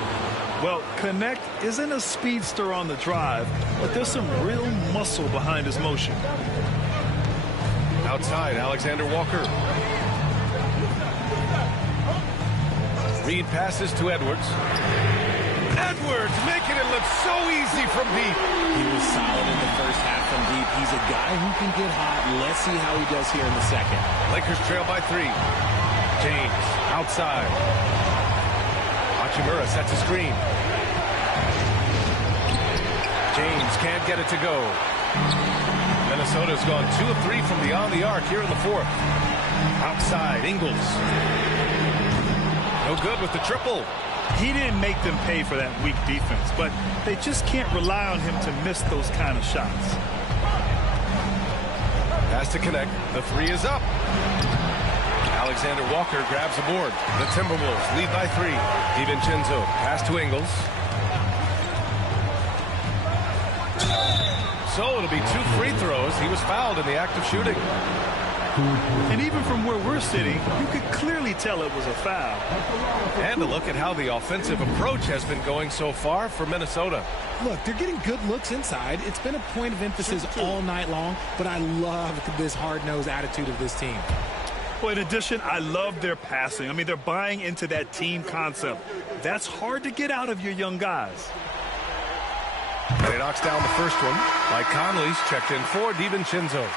Well, connect isn't a speedster on the drive, but there's some real muscle behind his motion. Outside, Alexander Walker. Reed passes to Edwards. Edwards making it look so easy from deep. He was solid in the first half from deep. He's a guy who can get hot. Let's see how he does here in the second. Lakers trail by 3. James outside. Hachimura sets a screen. James can't get it to go. Minnesota's gone 2 of 3 from beyond the arc here in the fourth. Outside, Ingles. No good with the triple. He didn't make them pay for that weak defense, but they just can't rely on him to miss those kind of shots. Pass to connect. The 3 is up. Alexander Walker grabs the board. The Timberwolves lead by 3. DiVincenzo pass to Ingles. So it'll be 2 free throws. He was fouled in the act of shooting. And even from where we're sitting, you could clearly tell it was a foul. And a look at how the offensive approach has been going so far for Minnesota. Look, they're getting good looks inside. It's been a point of emphasis all night long, but I love this hard-nosed attitude of this team. Well, in addition, I love their passing. I mean, they're buying into that team concept. That's hard to get out of your young guys. And he knocks down the first one. Mike Conley's checked in for DiVincenzo.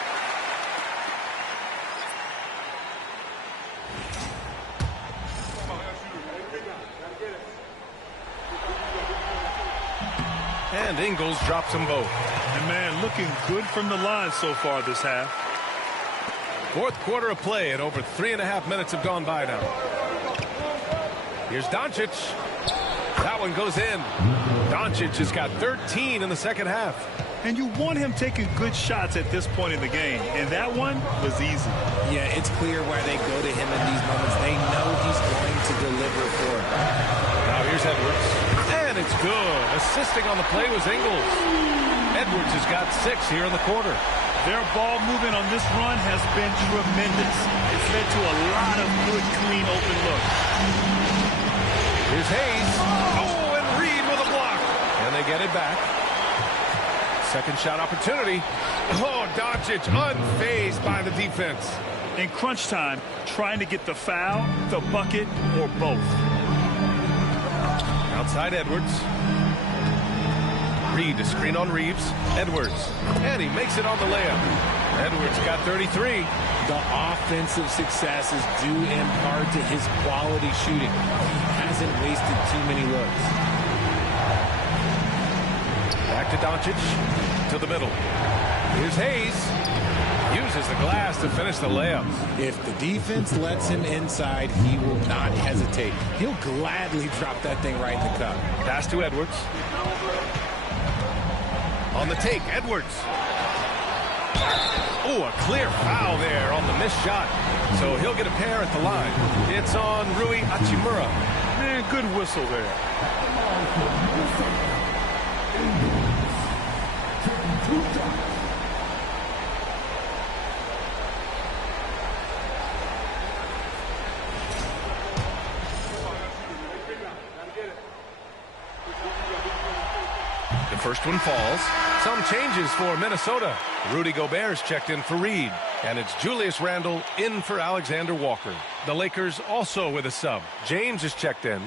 And Ingles drops them both. And, man, looking good from the line so far this half. Fourth quarter of play, and over 3.5 minutes have gone by now. Here's Doncic. That one goes in. Doncic has got 13 in the second half. And you want him taking good shots at this point in the game. And that one was easy. Yeah, it's clear why they go to him in these moments. They know he's going to deliver for him. Now here's Edwards. And it's good. Assisting on the play was Ingles. Edwards has got 6 here in the quarter. Their ball movement on this run has been tremendous. It's led to a lot of good, clean, open looks. Here's Hayes. Oh, and Reed with a block. And they get it back. Second shot opportunity. Oh, Doncic unfazed by the defense. In crunch time, trying to get the foul, the bucket, or both. Outside Edwards. Reed to screen on Reeves. Edwards. And he makes it on the layup. Edwards got 33. The offensive success is due in part to his quality shooting. He hasn't wasted too many looks. Back to Doncic. To the middle. Here's Hayes. Uses the glass to finish the layup. If the defense lets him inside, he will not hesitate. He'll gladly drop that thing right in the cup. Pass to Edwards. On the take, Edwards. Oh, a clear foul there on the missed shot. So he'll get a pair at the line. It's on Rui Hachimura. Man, good whistle there. The first one falls. Some changes for Minnesota. Rudy Gobert's checked in for Reed. And it's Julius Randle in for Alexander Walker. The Lakers also with a sub. James is checked in.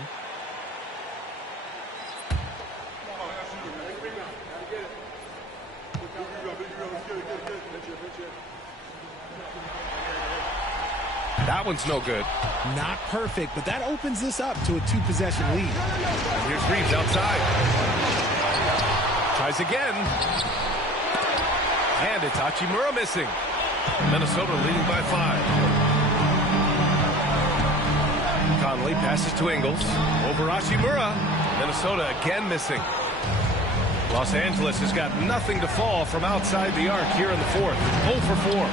That one's no good. Not perfect, but that opens this up to a 2-possession lead. Here's Reeves outside. Tries again. And it's Hachimura missing. Minnesota leading by 5. Conley passes to Ingles. Over Hachimura. Minnesota again missing. Los Angeles has got nothing to fall from outside the arc here in the fourth. 0 for 4.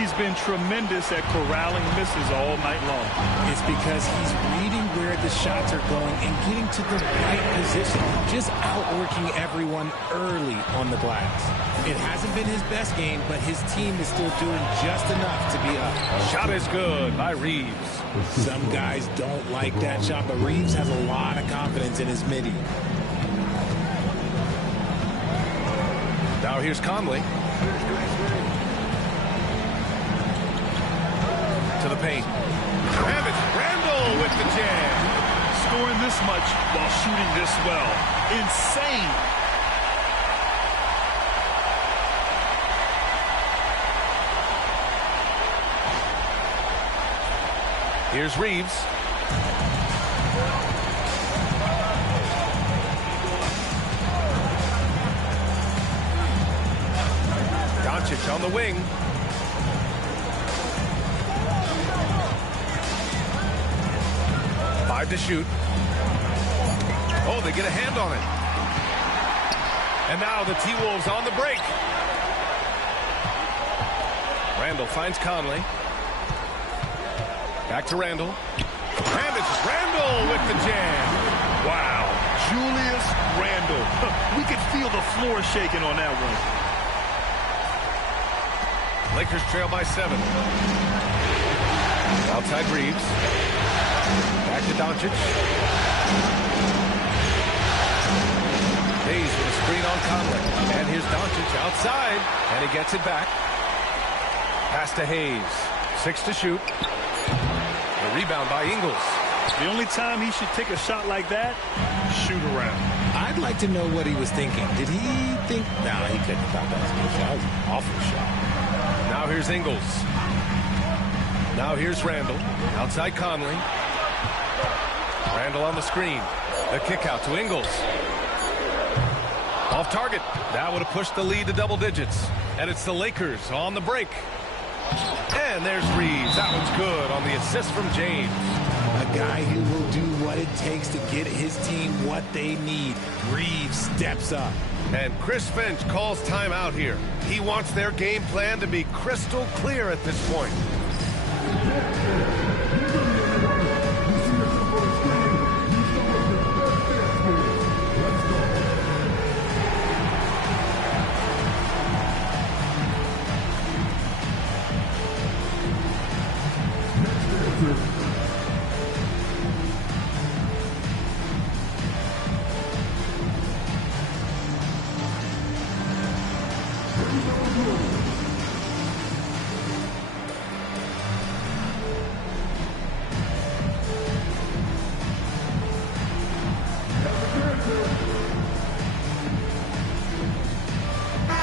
He's been tremendous at corralling misses all night long. It's because he's reading where the shots are going and getting to the right position. Just outworking everyone early on the glass. It hasn't been his best game, but his team is still doing just enough to be up. Shot is good by Reeves. Some guys don't like that shot, but Reeves has a lot of confidence in his midi. Now here's Conley. To the paint. And it's Randle with the jam. Scoring this much while shooting this well. Insane. Here's Reeves. Doncic on the wing. Five to shoot. Oh, they get a hand on it. And now the T-Wolves on the break. Randle finds Conley. Back to Randle. And it's Randle with the jam. Wow. Julius Randle. We could feel the floor shaking on that one. Lakers trail by 7. Outside Reeves. Back to Doncic. Hayes with a screen on Conley. And here's Doncic outside. And he gets it back. Pass to Hayes. 6 to shoot. The rebound by Ingles. The only time he should take a shot like that, shoot around. I'd like to know what he was thinking. Did he think... No, he couldn't have thought that was a good shot. That was an awful shot. Now here's Ingles. Now here's Randle. Outside Conley. Randle on the screen. The kick out to Ingles. Off target. That would have pushed the lead to double digits. And it's the Lakers on the break. And there's Reeves. That one's good on the assist from James. A guy who will do what it takes to get his team what they need. Reeves steps up. And Chris Finch calls timeout here. He wants their game plan to be crystal clear at this point.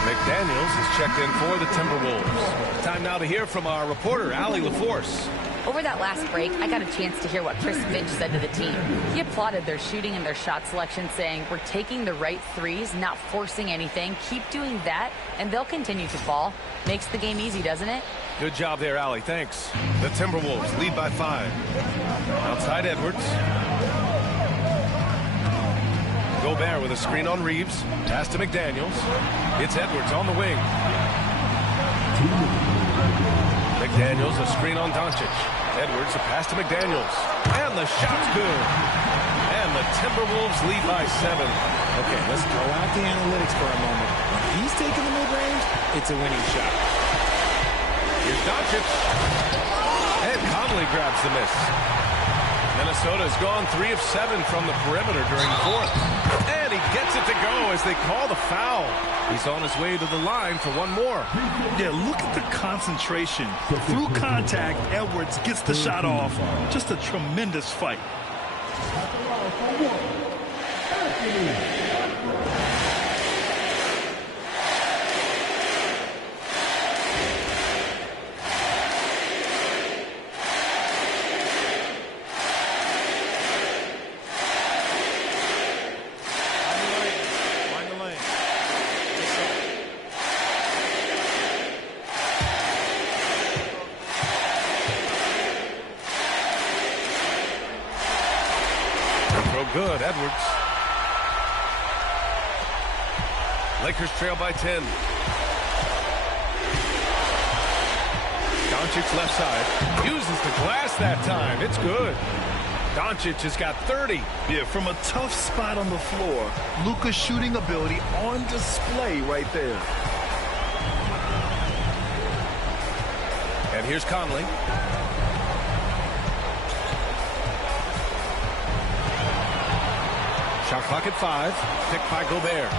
McDaniels is checked in for the Timberwolves. Time now to hear from our reporter, Allie LaForce. Over that last break, I got a chance to hear what Chris Finch said to the team. He applauded their shooting and their shot selection, saying, "We're taking the right threes, not forcing anything. Keep doing that, and they'll continue to fall." Makes the game easy, doesn't it? Good job there, Allie. Thanks. The Timberwolves lead by 5. Outside Edwards. Gobert with a screen on Reeves. Pass to McDaniels. It's Edwards on the wing. McDaniels, a screen on Doncic. Edwards, a pass to McDaniels. And the shot's good. And the Timberwolves lead by 7. Okay, let's throw out the analytics for a moment. When he's taking the mid-range, it's a winning shot. Here's Doncic. And Conley grabs the miss. Minnesota's gone 3 of 7 from the perimeter during the 4th. And he gets it to go as they call the foul. He's on his way to the line for one more. Yeah, look at the concentration. Through contact, Edwards gets the shot off. Just a tremendous fight. Good, Edwards. Lakers trail by 10. Doncic left side. Uses the glass that time. It's good. Doncic has got 30. Yeah, from a tough spot on the floor, Luka's shooting ability on display right there. And here's Conley. Shot clock at 5. Picked by Gobert.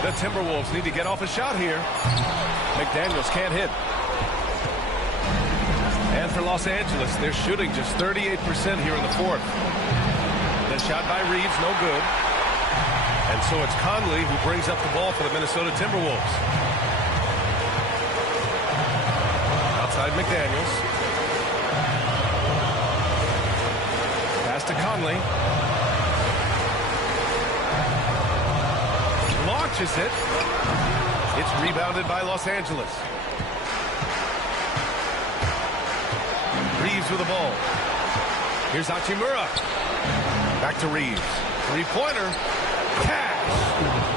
The Timberwolves need to get off a shot here. McDaniels can't hit. And for Los Angeles, they're shooting just 38% here in the 4th. The shot by Reeves, no good. And so it's Conley who brings up the ball for the Minnesota Timberwolves. Outside McDaniels. Pass to Conley. Launches it. It's rebounded by Los Angeles. Reeves with the ball. Here's Hachimura. Back to Reeves. Three-pointer. Cash.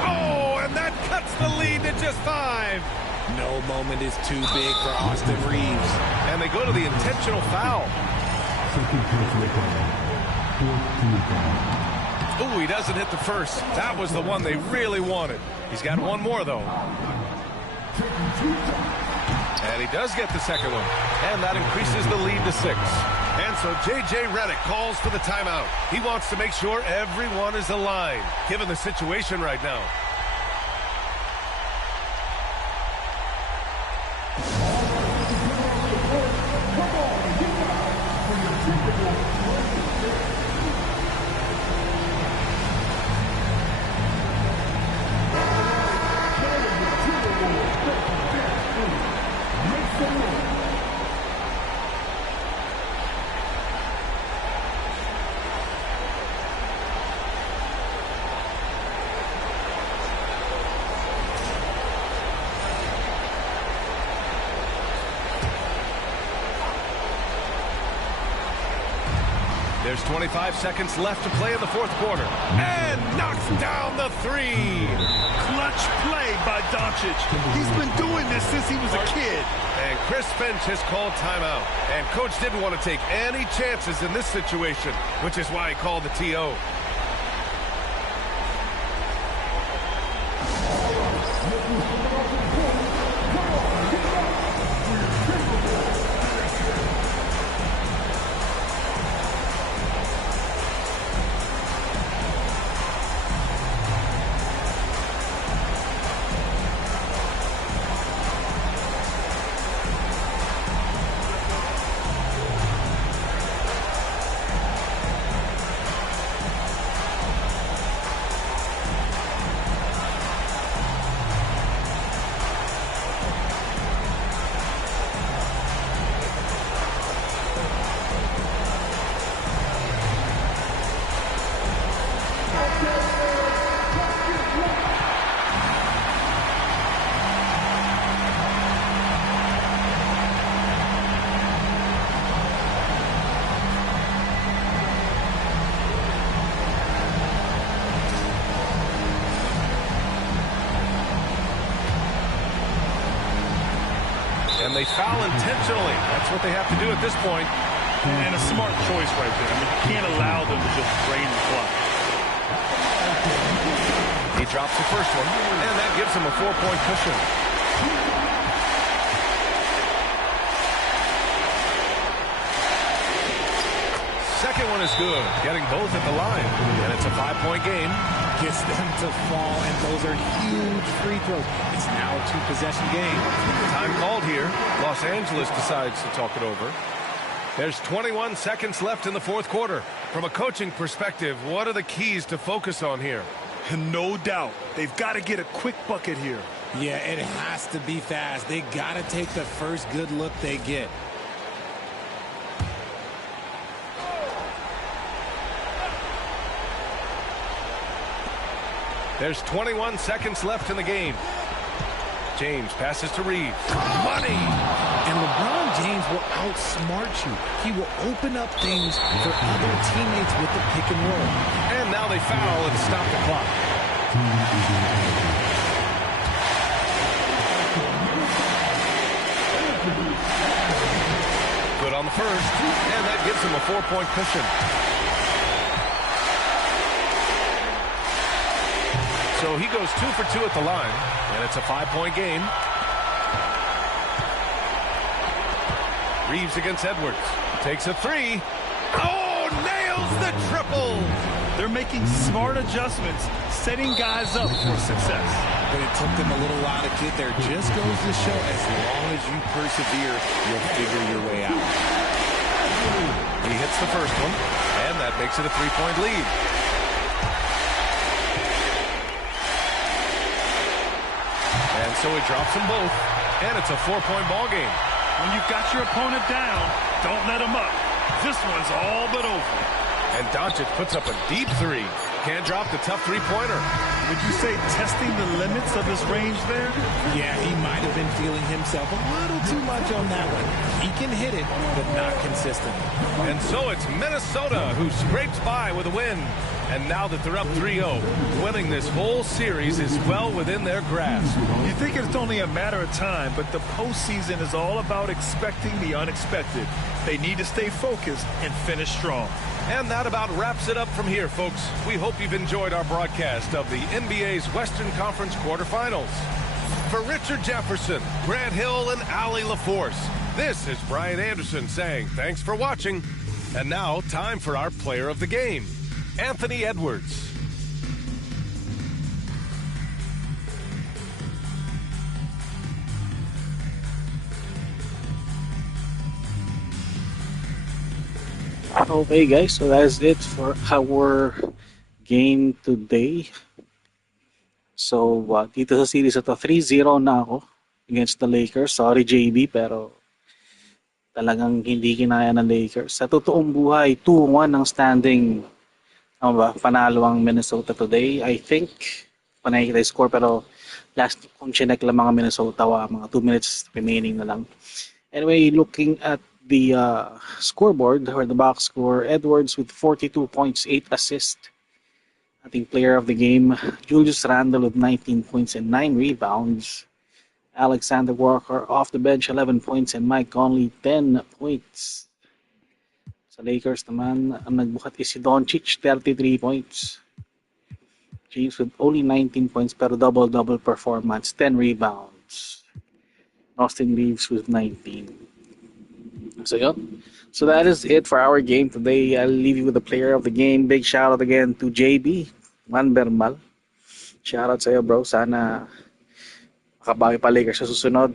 Oh, and that cuts the lead to just 5. No moment is too big for Austin Reeves. And they go to the intentional foul. Ooh, he doesn't hit the first. That was the one they really wanted. He's got one more, though. And he does get the second one. And that increases the lead to 6. And so J.J. Redick calls for the timeout. He wants to make sure everyone is aligned, given the situation right now. There's 25 seconds left to play in the fourth quarter. And knocks down the three. Clutch play by Doncic. He's been doing this since he was a kid. And Chris Finch has called timeout. And coach didn't want to take any chances in this situation, which is why he called the TO. And they foul intentionally. That's what they have to do at this point. And a smart choice right there. I mean, you can't allow them to just drain the clock. He drops the first one, and that gives him a 4-point cushion. Second one is good, getting both at the line. And it's a 5-point game. Gets them to fall, and those are huge free throws. It's now a 2-possession game. Time called here. Los Angeles decides to talk it over. There's 21 seconds left in the fourth quarter. From a coaching perspective, what are the keys to focus on here? No doubt. They've got to get a quick bucket here. Yeah, it has to be fast. They got to take the first good look they get. There's 21 seconds left in the game. James passes to Reeves. Money! And LeBron James will outsmart you. He will open up things for other teammates with the pick and roll. And now they foul and stop the clock. Good on the first, and that gives him a 4-point cushion. So he goes 2 for 2 at the line, and it's a 5-point game. Reeves against Edwards. Takes a three. Oh, nails the triple! They're making smart adjustments, setting guys up for success. But it took them a little while to get there. Just goes to show, as long as you persevere, you'll figure your way out. He hits the first one, and that makes it a 3-point lead. And so he drops them both, and it's a 4-point ball game. When you've got your opponent down, don't let him up. This one's all but over. And Doncic puts up a deep three. Can't drop the tough three-pointer. Would you say testing the limits of his range there? Yeah, he might have been feeling himself a little too much on that one. He can hit it, but not consistent. And so it's Minnesota who scrapes by with a win. And now that they're up 3-0, winning this whole series is well within their grasp. You think it's only a matter of time, but the postseason is all about expecting the unexpected. They need to stay focused and finish strong. And that about wraps it up from here, folks. We hope you've enjoyed our broadcast of the NBA's Western Conference quarterfinals. For Richard Jefferson, Grant Hill, and Allie LaForce, this is Brian Anderson saying thanks for watching. And now, time for our player of the game, Anthony Edwards. Okay guys, so that's it for our game today. So dito sa series ito, 3-0 na ako against the Lakers. Sorry JB, pero talagang hindi kinaya ng Lakers. Sa totoong buhay, 2-1 ang standing. Panalo ang Minnesota today. I think panay kita yung score, pero last kung chinek lang mga Minnesota, mga 2 minutes remaining na lang. Anyway, looking at the scoreboard or the box score, Edwards with 42 points, 8 assists. I think player of the game, Julius Randle with 19 points and 9 rebounds. Alexander Walker off the bench, 11 points, and Mike Conley, 10 points. Sa Lakers naman, ang nagbukat is si Doncic, 33 points. James with only 19 points pero double-double performance, 10 rebounds. Austin Reeves with 19. So yun. So that is it for our game today. I'll leave you with the player of the game. Big shout out again to JB Manbermal. Shout out sa'yo bro. Sana makabawi pa Lakers sa susunod.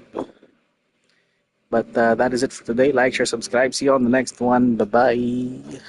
But that is it for today. Like, share, subscribe. See you on the next one. Bye-bye.